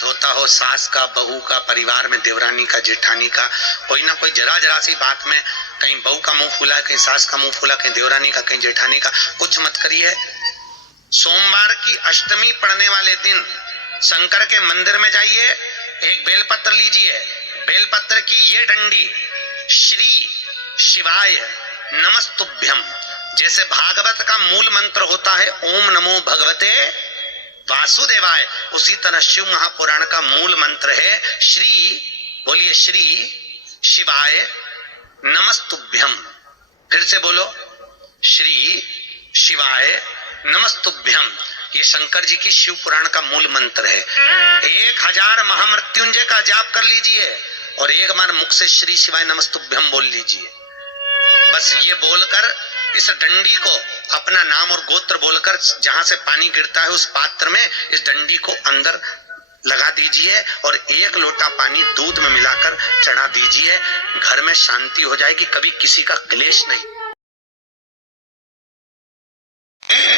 विवाद होता हो, सास का, बहू का, परिवार में देवरानी का, जेठानी का, कोई ना कोई जरा सी बात में कहीं बहू का मुंह फूला, कहीं सास का मुंह फूला, कहीं देवरानी का, कहीं जेठानी का, कुछ मत करिए। सोमवार की अष्टमी पड़ने वाले दिन शंकर के मंदिर में जाइए, एक बेलपत्र लीजिए, बेलपत्र की ये डंडी श्री शिवाय नमस्तुभ्यम, जैसे भागवत का मूल मंत्र होता है ओम नमो भगवते वासुदेवाय, उसी तरह शिव महापुराण का मूल मंत्र है श्री, बोलिए श्री शिवाय नमस्तुभ्यम। फिर से बोलो श्री शिवाय नमस्तुभ्यम। ये शंकर जी की शिव पुराण का मूल मंत्र है। 1000 महामृत्युंजय का जाप कर लीजिए और एक बार मुख से श्री शिवाय नमस्तुभ्यम बोल लीजिए। बस ये बोलकर इस डंडी को अपना नाम और गोत्र बोलकर जहां से पानी गिरता है उस पात्र में इस डंडी को अंदर लगा दीजिए और 1 लोटा पानी दूध में मिलाकर चढ़ा दीजिए। घर में शांति हो जाएगी, कभी किसी का क्लेश नहीं।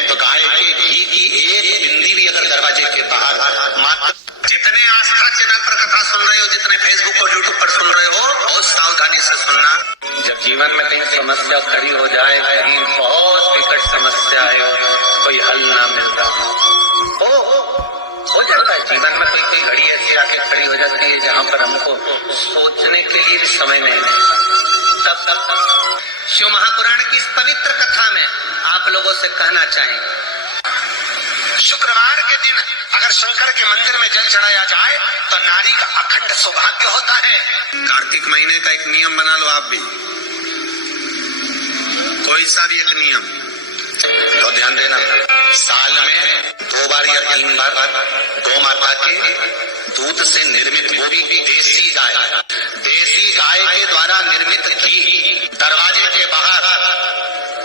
तो गाय के घी की एक बिंदी भी अगर दरवाजे के बाहर, मात्र जितने आस्था चैनल पर कथा सुन रहे हो, जितने फेसबुक और यूट्यूब पर सुन रहे हो, बहुत सावधानी से सुनना। जब जीवन में कहीं समस्या खड़ी हो जाए, कहीं बहुत विकट समस्या है, कोई हल ना मिलता हो जाता है जीवन में, कोई घड़ी ऐसी आके खड़ी हो जाती है जहां पर हमको सोचने के लिए भी समय नहीं है। तब शिव महापुराण की इस पवित्र कथा में आप लोगों से कहना चाहेंगे, शुक्रवार के दिन अगर शंकर के मंदिर में जल चढ़ाया जाए तो नारी का अखंड सौभाग्य होता है। कार्तिक महीने का एक नियम बना लो आप भी, कोई सा भी एक नियम तो ध्यान देना, साल में 2 बार या 3 बार गौ माता के दूध से निर्मित, वो भी देसी गाय के द्वारा निर्मित घी दरवाजे के बाहर,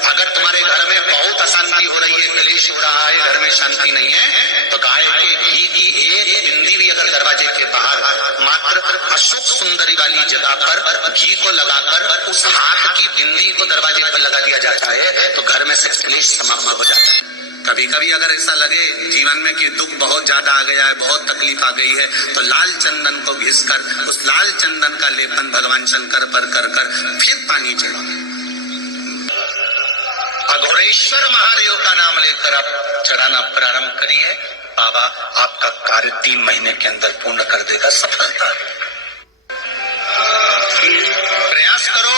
अगर तुम्हारे घर में बहुत अशांति हो रही है, क्लेश हो रहा है, घर में शांति नहीं है, तो गाय के घी की एक बिंदी भी अगर दरवाजे के बाहर मात्र अशुभ सुंदरी वाली जगह पर घी को लगाकर उस हाथ की बिंदी को दरवाजे पर लगा दिया जाता है तो घर में से क्लेश समाप्त हो जाता है। कभी कभी अगर ऐसा लगे जीवन में कि दुख बहुत ज्यादा आ गया है, बहुत तकलीफ आ गई है, तो लाल चंदन को घिसकर उस लाल चंदन का लेपन भगवान शंकर पर कर फिर पानी चढ़ाओ। अघोरेश्वर महादेव का नाम लेकर आप चढ़ाना प्रारंभ करिए, बाबा आपका कार्य 3 महीने के अंदर पूर्ण कर देगा सफलता। प्रयास करो,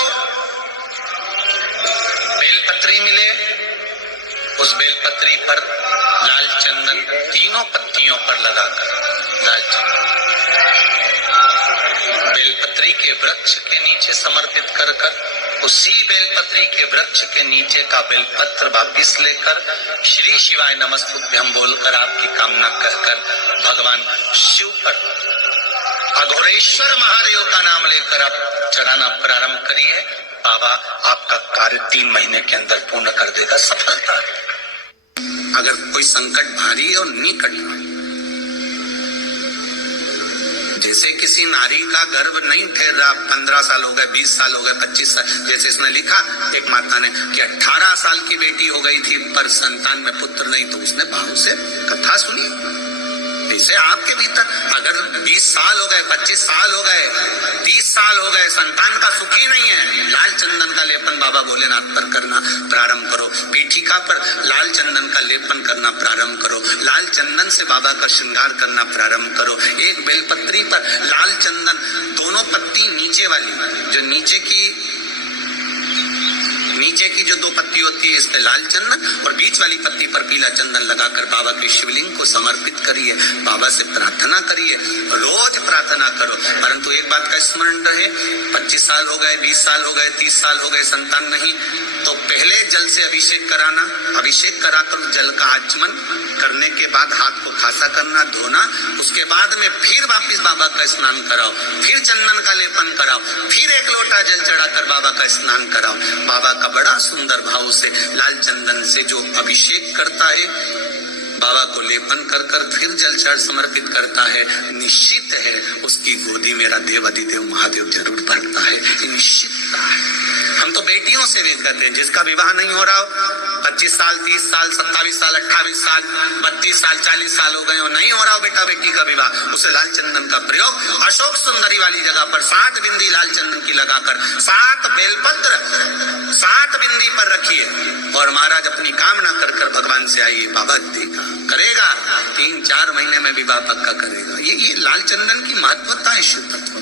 बेलपत्री मिले, उस बेलपत्री पर लाल चंदन 3 पत्तियों पर लगाकर लाल चंदन बेलपत्री के वृक्ष के नीचे समर्पित कर उसी बेलपत्री के वृक्ष के नीचे का बेलपत्र वापिस लेकर श्री शिवाय नमस्तुभ्यम बोलकर आपकी कामना कहकर भगवान शिव पर अघोरेश्वर महादेव का नाम लेकर आप चढ़ाना प्रारंभ करिए, बाबा आपका कार्य 3 महीने के अंदर पूर्ण कर देगा सफलता। अगर कोई संकट भारी और निकट, जैसे किसी नारी का गर्भ नहीं ठहर रहा, 15 साल हो गए, 20 साल हो गए, 25 साल, जैसे इसने लिखा एक माता ने कि 18 साल की बेटी हो गई थी पर संतान में पुत्र नहीं, तो उसने बाहू से कथा सुनी। जैसे आपके भीतर अगर 20 साल हो गए, 25 साल हो गए, 30 साल हो गए, संतान का सुख ही नहीं है, लाल चंदन का लेपन बाबा भोलेनाथ पर करना प्रारंभ करो, पीठिका पर लाल चंदन का लेपन करना प्रारंभ करो, लाल चंदन से बाबा का श्रृंगार करना प्रारंभ करो। एक बेलपत्री पर लाल चंदन, दोनों पत्ती नीचे वाली, जो नीचे की जो 2 पत्ती होती है इस पे लाल चंदन और बीच वाली पत्ती पर पीला चंदन लगाकर बाबा के शिवलिंग को समर्पित करिए, बाबा से प्रार्थना करिए, रोज प्रार्थना करो। परंतु एक बात का स्मरण रहे, 25 साल हो गए, 20 साल हो गए, 30 साल हो गए, संतान नहीं, तो पहले जल से अभिषेक कराना, अभिषेक कराकर जल का आचमन करने के बाद हाथ को खासा करना, धोना, उसके बाद में फिर वापिस बाबा का स्नान कराओ, फिर चंदन का लेपन कराओ, फिर 1 लोटा जल चढ़ाकर बाबा का स्नान कराओ। बाबा का बड़ा सुंदर भाव से लाल चंदन से जो अभिषेक करता है, बाबा को लेपन कर फिर जल चढ़ समर्पित करता है, निश्चित है उसकी गोदी मेरा देव अधिदेव महादेव जरूर बढ़ता है, निश्चित है। हम तो बेटियों से भी कहते हैं, जिसका विवाह नहीं हो रहा हो 25 साल, 30 साल, 27 साल, 28 साल, 32 साल, 40 साल हो गए और नहीं हो रहा हो बेटा बेटी का विवाह, उसे लाल चंदन का प्रयोग अशोक सुंदरी वाली जगह पर 7 बिंदी लाल चंदन की लगाकर 7 बेलपत्र 7 बिंदी पर रखिए और महाराज अपनी कामना कर कर भगवान से आइए। बाबा देखा करेगा, 3-4 महीने में विवाह पक्का करेगा। ये लाल चंदन की महत्वता है शुद्ध तत्व।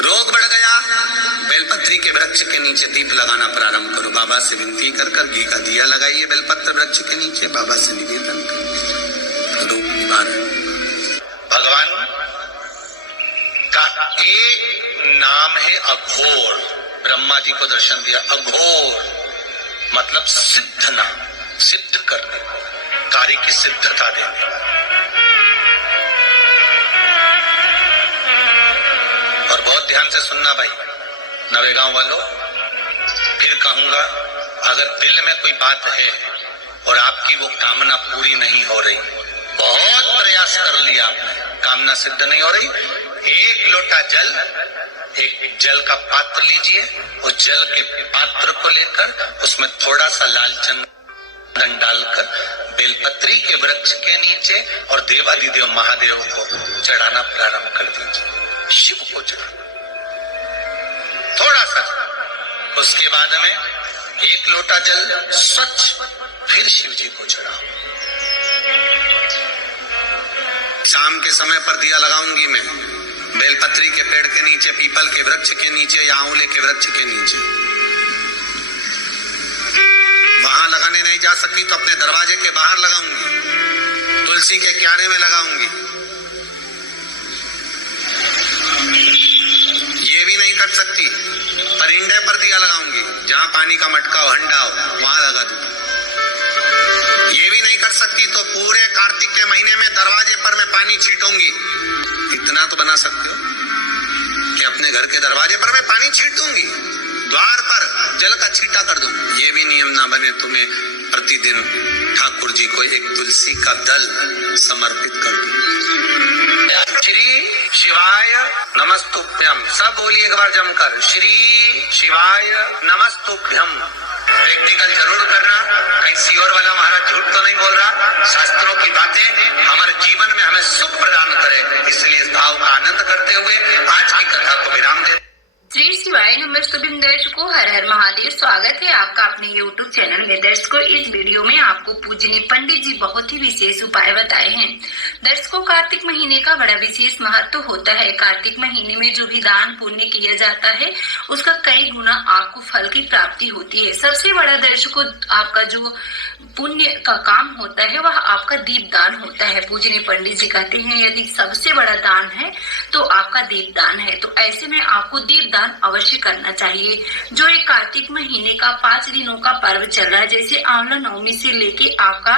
रोग बढ़ गया, बेलपत्री के वृक्ष के नीचे दीप लगाना प्रारंभ करो। बाबा से विनती कर कर घी का दिया लगाइए बेलपत्र वृक्ष के नीचे, बाबा से निवेदन कर रोग निवारण। भगवान का एक नाम है अघोर। ब्रह्मा जी को दर्शन दिया, अघोर मतलब सिद्ध नाम, सिद्ध करने, कार्य की सिद्धता देने। और बहुत ध्यान से सुनना भाई नवेगांव वालों, फिर कहूंगा अगर दिल में कोई बात है और आपकी वो कामना पूरी नहीं हो रही, बहुत प्रयास कर लिया आपने, कामना सिद्ध नहीं हो रही, 1 लोटा जल, एक जल का पात्र लीजिए, उस जल के पात्र को लेकर उसमें थोड़ा सा लाल चंदन डालकर बेलपत्री के वृक्ष के नीचे और देवादिदेव महादेव को चढ़ाना प्रारंभ कर दीजिए। शिव को चढ़ाना थोड़ा सा, उसके बाद में 1 लोटा जल स्वच्छ फिर शिव जी को चढ़ाओ। शाम के समय पर दिया लगाऊंगी मैं बेलपत्री के पेड़ के नीचे, पीपल के वृक्ष के नीचे या आंवले के वृक्ष के नीचे। वहां लगाने नहीं जा सकती तो अपने दरवाजे के बाहर लगाऊंगी, तुलसी के क्यारे में लगाऊंगी। ये भी नहीं कर सकती, परिंदे पर दिया लगाऊंगी, जहां पानी का मटका हो, हंडा हो, वहां लगा दूंगी। ये भी नहीं कर सकती तो पूरे कार्तिक के महीने में दरवाजे पर मैं पानी छीटूंगी। इतना तो बना सकते हो कि अपने घर के दरवाजे पर मैं पानी छीट दूंगी, द्वार पर जल का छींटा कर दूं। ये भी नियम ना बने तुम्हें प्रतिदिन ठाकुर जी को एक तुलसी का दल समर्पित कर दूं। श्री शिवाय नमस्तुभ्यम, सब बोलिए एक बार जमकर, श्री शिवाय नमस्तुभ्यम। प्रैक्टिकल जरूर करना, कहीं सियोर वाला महाराज झूठ तो नहीं बोल रहा। शास्त्रों की बातें हमारे जीवन में हमें सुख प्रदान करे, इसलिए इस भाव का आनंद करते हुए आज की कथा को विराम दे। श्री शिवाय नमस्तुभ्यम। दर्शकों हर हर महादेव, स्वागत है आपका अपने YouTube चैनल में। दर्शकों इस वीडियो में आपको पूजनीय पंडित जी बहुत ही विशेष उपाय बताए हैं। दर्शकों कार्तिक महीने का बड़ा विशेष महत्व होता है। कार्तिक महीने में जो भी दान पुण्य किया जाता है उसका कई गुना आपको फल की प्राप्ति होती है। सबसे बड़ा दर्शकों आपका जो पुण्य का काम होता है वह आपका दीप दान होता है। पूजनीय पंडित जी कहते हैं यदि सबसे बड़ा दान है तो आपका दीप दान है। तो ऐसे में आपको दीप दान अवश्य करना चाहिए। जो एक कार्तिक महीने का 5 दिनों का पर्व चल रहा है, जैसे आंवला नवमी से लेके आपका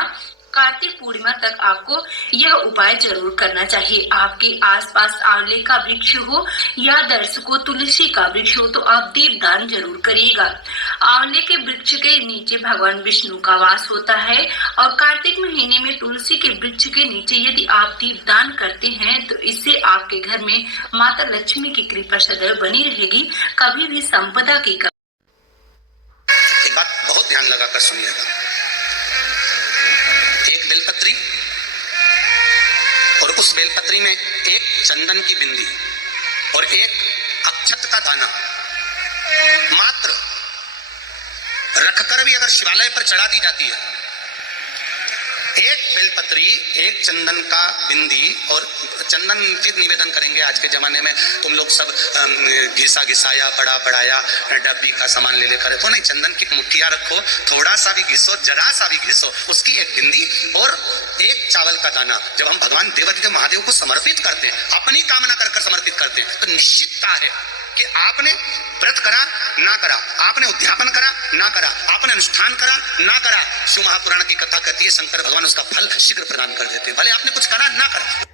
कार्तिक पूर्णिमा तक आपको यह उपाय जरूर करना चाहिए। आपके आसपास आंवले का वृक्ष हो या दर्शकों तुलसी का वृक्ष हो तो आप दीप दान जरूर करिएगा। आंवले के वृक्ष के नीचे भगवान विष्णु का वास होता है और कार्तिक महीने में तुलसी के वृक्ष के नीचे यदि आप दीप दान करते हैं तो इससे आपके घर में माता लक्ष्मी की कृपा सदैव बनी रहेगी, कभी भी संपदा की कमी। एक बात बहुत ध्यान लगाकर सुनिएगा, एक बेलपत्री और उस बेलपत्री में एक चंदन की बिंदी और एक अक्षत का दाना मात्र रखकर भी अगर शिवालय पर चढ़ा दी जाती है, एक बेलपत्री, एक चंदन का बिंदी और चंदन फिर निवेदन करेंगे। आज के जमाने में तुम लोग सब घिसा घिसाया बड़ा बढ़ाया डब्बी का सामान ले लेकर रखो, नहीं, चंदन की मुठ्ठियां रखो, थोड़ा सा भी घिसो, जरा सा भी घिसो, उसकी एक बिंदी और एक चावल का दाना जब हम भगवान देवादिदेव महादेव को समर्पित करते हैं, अपनी कामना कर समर्पित करते हैं, तो निश्चितता है कि आपने व्रत करा ना करा, आपने उद्यापन करा ना करा, आपने अनुष्ठान करा ना करा, शिव महापुराण की कथा कहती है शंकर भगवान उसका फल शीघ्र प्रदान कर देते, भले आपने कुछ करा ना करा।